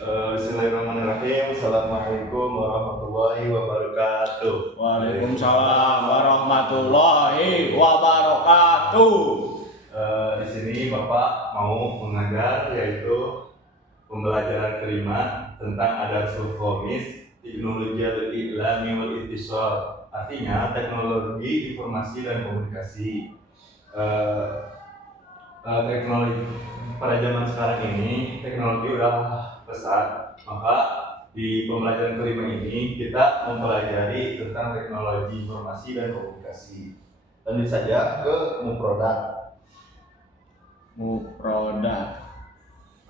Bismillahirrahmanirrahim. Assalamualaikum warahmatullahi wabarakatuh. Waalaikumsalam warahmatullahi wabarakatuh. Di sini Bapak mau mengajar yaitu pembelajaran kelima tentang Adarsul Khamis Teknologi Ilmi wal Ittisal. Artinya teknologi informasi dan komunikasi. Teknologi pada zaman sekarang ini teknologi udah besar, maka di pembelajaran kelima ini kita mempelajari tentang teknologi informasi dan komunikasi. Tentu saja ke mufrodat.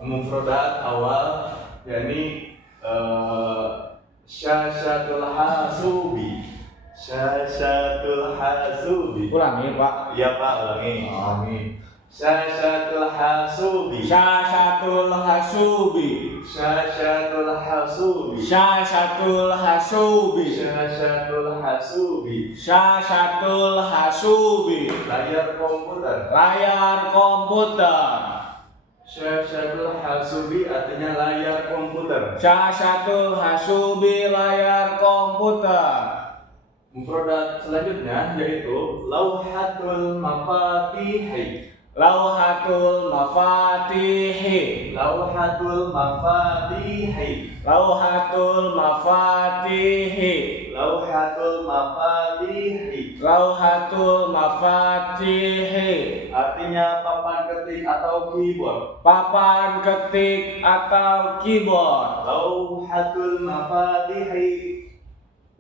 Mufrodat awal yakni syashatul hasubi. Ulangi, Pak. Iya Pak, ulangi. Syashatul hasubi. Syashatul hasubi. Syashatul hasubi. Syashatul hasubi. Syashatul hasubi. Syashatul hasubi. Layar komputer. Layar komputer. Syashatul hasubi artinya layar komputer. Syashatul hasubi layar komputer. Mufrodat selanjutnya yaitu lauhatul mafatihi. Lauhatul mafatihi. Lauhatul mafatihi. Lauhatul mafatihi. Lauhatul mafatihi. Lauhatul mafatihi. Artinya papan ketik atau keyboard. Papan ketik atau keyboard. Lauhatul mafatihi.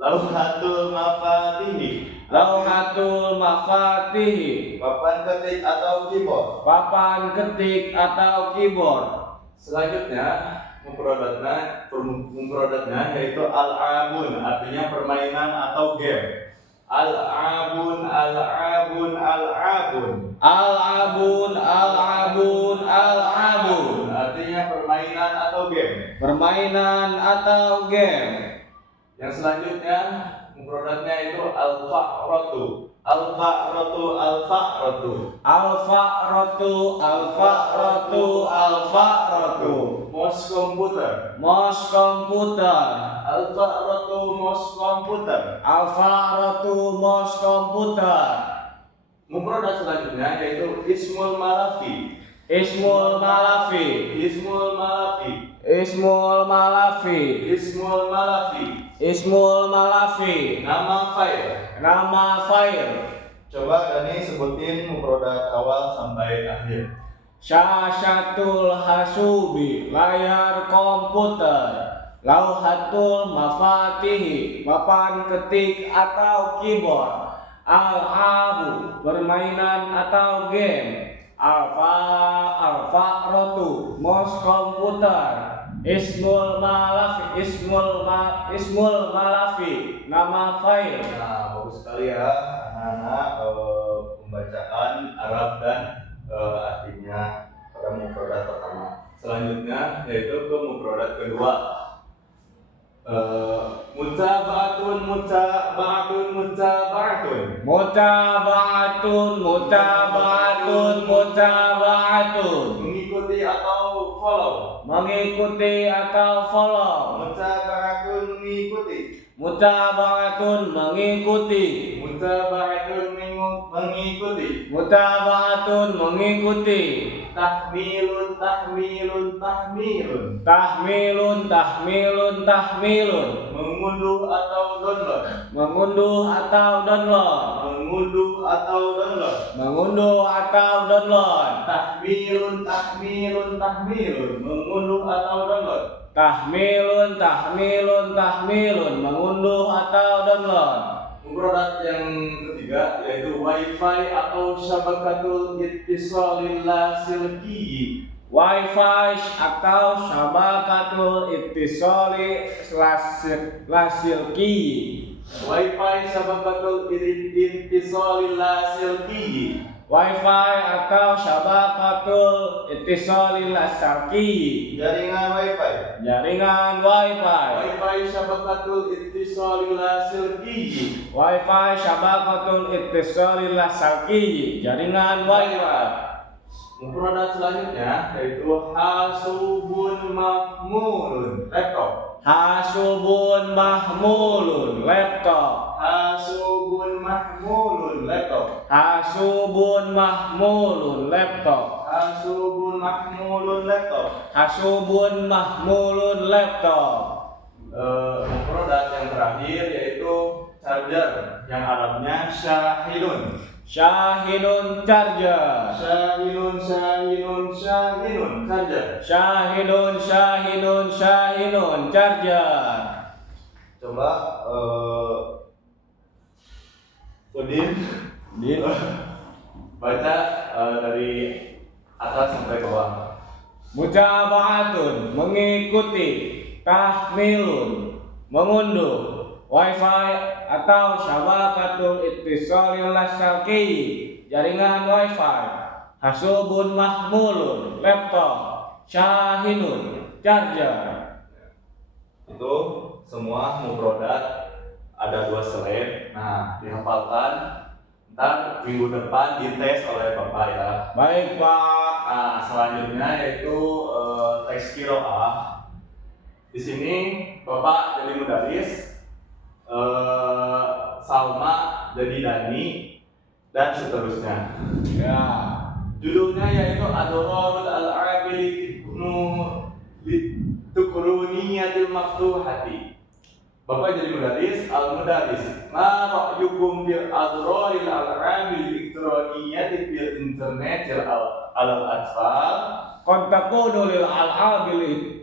Lauhatul mafatihi. Lauhatul mafatihi. Papan ketik atau keyboard. Papan ketik atau keyboard. Selanjutnya mufrodatnya yaitu al-abun artinya permainan atau game. Al-abun. Al-abun, al-abun. Artinya permainan atau game. Permainan atau game. Yang selanjutnya mufrodatnya itu al-fa'ratu. Mouse komputer. Al-fa'ratu mouse komputer. Mufrodat selanjutnya yaitu ismul malafi. Ismul malafi. Nama file. Nama file. Coba Dani sebutin mufrodat awal sampai akhir. Syashatul hasubi layar komputer. Lauhatul mafatihi papan ketik atau keyboard. Al-abu permainan atau game. Al-fa'ratu mouse komputer. Ismul malafi nama file. Nah, bagus sekali ya anak-anak pembacaan Arab dan artinya pada mufrodat pertama. Selanjutnya yaitu ke mufrodat kedua. Mutaba'atun. Mengikuti atau follow. Mutaba'atun mengikuti. Tahmilun. Mengunduh atau download. Tahmilun. Mengunduh atau download. Mufrodat yang ketiga yaitu wifi atau syabakatul ittisalil lasilki. Wi-Fi atau syabakatul ittisali lasilki. Wi-Fi syabakatul ittisalil lasilki. Wi-Fi atau syabakatul ittisali lasilki. Jaringan Wi-Fi. Wi-Fi syabakatul ittisalil lasilki. Wi-Fi syabakatul ittisali lasilki. Jaringan Wi-Fi. Mufrodat selanjutnya yaitu hasubun mahmulun, laptop. Hasubun mahmulun, laptop. Hasubun mahmulun, laptop. Hasubun mahmulun, laptop. Hasubun mahmulun, laptop. Hasubun mahmulun, laptop. Produk yang terakhir yaitu charger yang Arabnya syahidun. Syahidun charger. Syahidun, syahidun, syahidun, charger. Syahidun, syahidun, syahidun charger. Coba Udin Din. baca dari atas sampai bawah. Mutaba'atun, mengikuti. Tahmilun, mengunduh. Wifi atau syabakatul ittisalil lasalki, jaringan wifi. Hasubun mahmulun, laptop. Syahidun charger. Itu semua mufrodat ada 2 slide. Nah, dihafalkan. Ntar minggu depan dites oleh Bapak ya. Baik Pak. Nah, selanjutnya yaitu teks qiraah. Di sini Bapak jadi mudaris, Salma jadi Dani, dan seterusnya. Ya. Judulnya yaitu Adrorul Al-Arabi Litukuniyatil Maftuhati. Bapak jadi mudaris, al-mudaris. Ma ra'yukum fil adroril al-arabi Litukuniyatil fil internet al-atfal. Qad takunu lil al'abi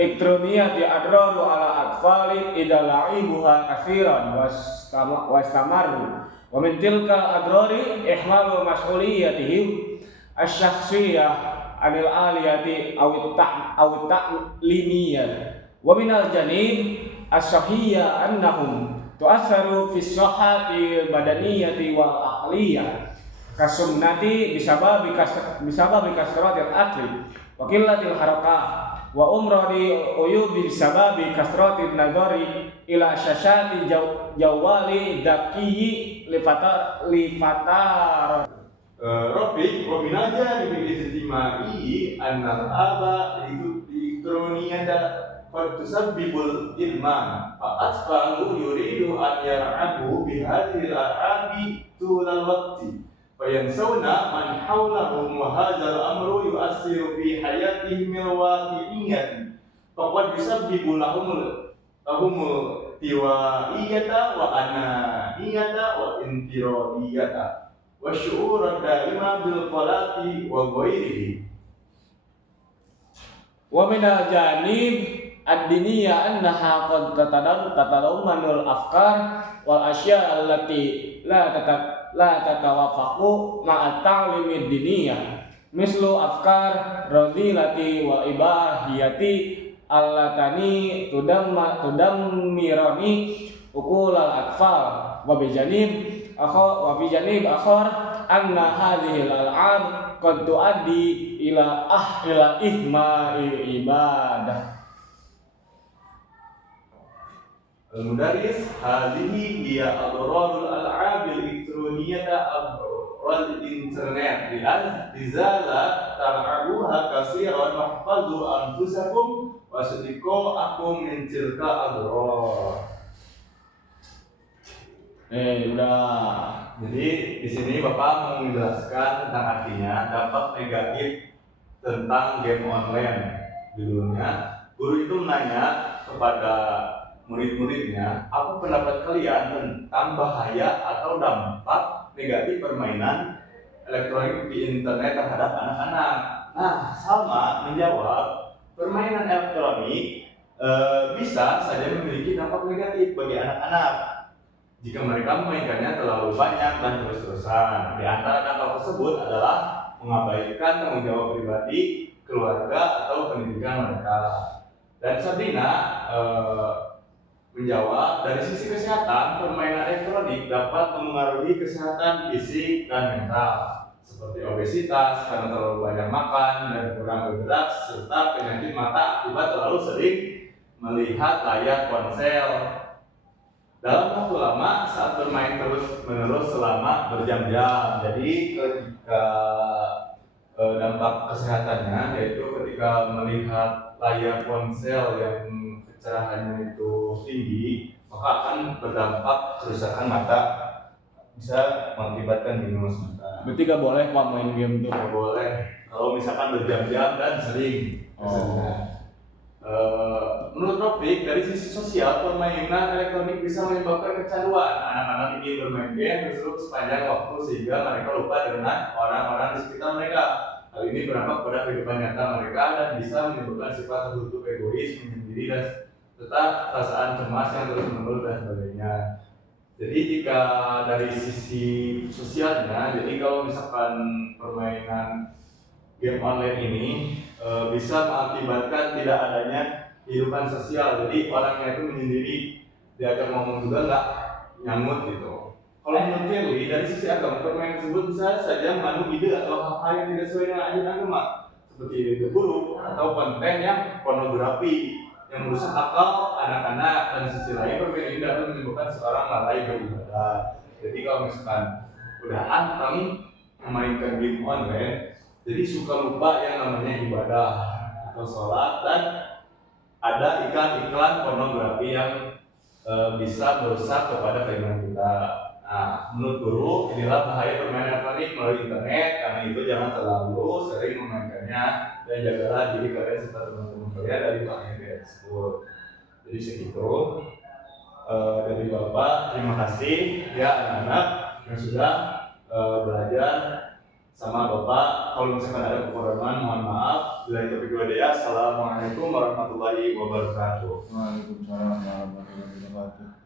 Iktroniya di adraru ala atfali idza la'ibuha katsiran wastamaru wa min tilka adrari ihmalu mas'uliyatihim asy-syakhsiyah anil aliyati aw ta'limiyah wa minal janib as-sahiyya annahum tu'assaru fi sihhati badaniyati wal aqliyah kasunnati bisababi kasratil akli wa qillatil harakah wa umradi uyubi bisababi kasratin nadhari ila syashati jawali dakiyi lifatar Rafiq wa min ajanibil ijtimai annal aba elektroniyata qad tusabbibul ilma fa asfahu yuridu an yar'abu bihadhihi al-arabi tulal waqti fayansawna man hawlahum wa hadzal amru yu'assiru fi hayatihim al-waqi'iyyah faqad yusabbibu lahumul tiwaiyata wa ananiyata wa infiradiyata wa syu'uran daima bil qalati wa ghairihi. wa minal janib ad-diniyya annaha qad tatadammanul afkar wal asya allati la tatawafaqu ma'a ta'limid diniyah mislu afkar radhilati wa ibahiyati allatani tudammirani uqulal atfal wa bijanib akhar anna hadhil al'ab qad tuaddi ila ihma'i ibadah. Al-mudaris hadhihi hiya adrarul al'abil elektroniyata abral internet lizala tar'abuha katsiran wahfazu anfusakum wa sadiqakum min tilka adrar. Udah. Jadi di sini Bapak mau menjelaskan tentang artinya dampak negatif tentang game online. Judulnya, guru itu menanya kepada murid-muridnya, apa pendapat kalian tentang bahaya atau dampak negatif permainan elektronik di internet terhadap anak-anak? Nah, Salma menjawab, permainan elektronik bisa saja memiliki dampak negatif bagi anak-anak jika mereka memainkannya terlalu banyak dan terus-terusan. Di antara dampak tersebut adalah mengabaikan tanggung jawab pribadi, keluarga, atau pendidikan mereka. Dan Sabrina menjawab, dari sisi kesehatan, permainan elektronik dapat memengaruhi kesehatan fisik dan mental, seperti obesitas karena terlalu banyak makan dan kurang bergerak, serta penyakit mata akibat terlalu sering melihat layar ponsel dalam waktu lama saat bermain terus-menerus selama berjam-jam. Jadi ketika dampak kesehatannya, yaitu ketika melihat layar ponsel yang kecerahannya itu tinggi, maka akan berdampak kerusakan mata, bisa mengakibatkan minus mata. Berarti gak boleh Pak main game tuh. Tidak boleh kalau misalkan berjam-jam dan sering. Menurut Topik, dari sisi sosial, permainan elektronik bisa menyebabkan kecanduan. Anak-anak ingin bermain game terus sepanjang waktu sehingga mereka lupa dengan orang-orang di sekitar mereka. Hal ini berdampak pada kehidupan nyata mereka dan bisa menimbulkan sifat tertutup, egois, menyendiri, dan serta perasaan cemas yang terus-menerus dan sebagainya. Jadi jika dari sisi sosialnya, jadi kalau misalkan permainan game online ini bisa mengakibatkan tidak adanya kehidupan sosial. Jadi orangnya itu menyendiri, diajak ngomong juga nggak nyambut gitu. Kalau menurut Firly, dari sisi agama, permainan tersebut bisa saja mengandung ide atau hal-hal yang tidak sesuai dengan ajaran agama, seperti ide buruk atau konten yang pornografi yang merusak akal anak-anak. Dan di sisi lain, permainan ini dapat menimbulkan seorang lalai beribadah. Jadi kalau misalkan udah anteng memainkan game online, jadi suka lupa yang namanya ibadah atau sholat, dan ada iklan-iklan pornografi yang bisa merusak kepada keimanan kita. Nah, menurut guru, inilah bahaya permainan elektronik melalui internet. Karena itu jangan terlalu sering memainkannya dan jagalah diri kalian serta teman-teman kalian dari bahaya tersebut. Jadi segitu dari Bapak. Terima kasih ya anak-anak yang sudah belajar sama Bapak. Kalau misalkan ada kekurangan, mohon maaf. Bila itu ya. Assalamualaikum warahmatullahi wabarakatuh. Waalaikumsalam warahmatullahi wabarakatuh.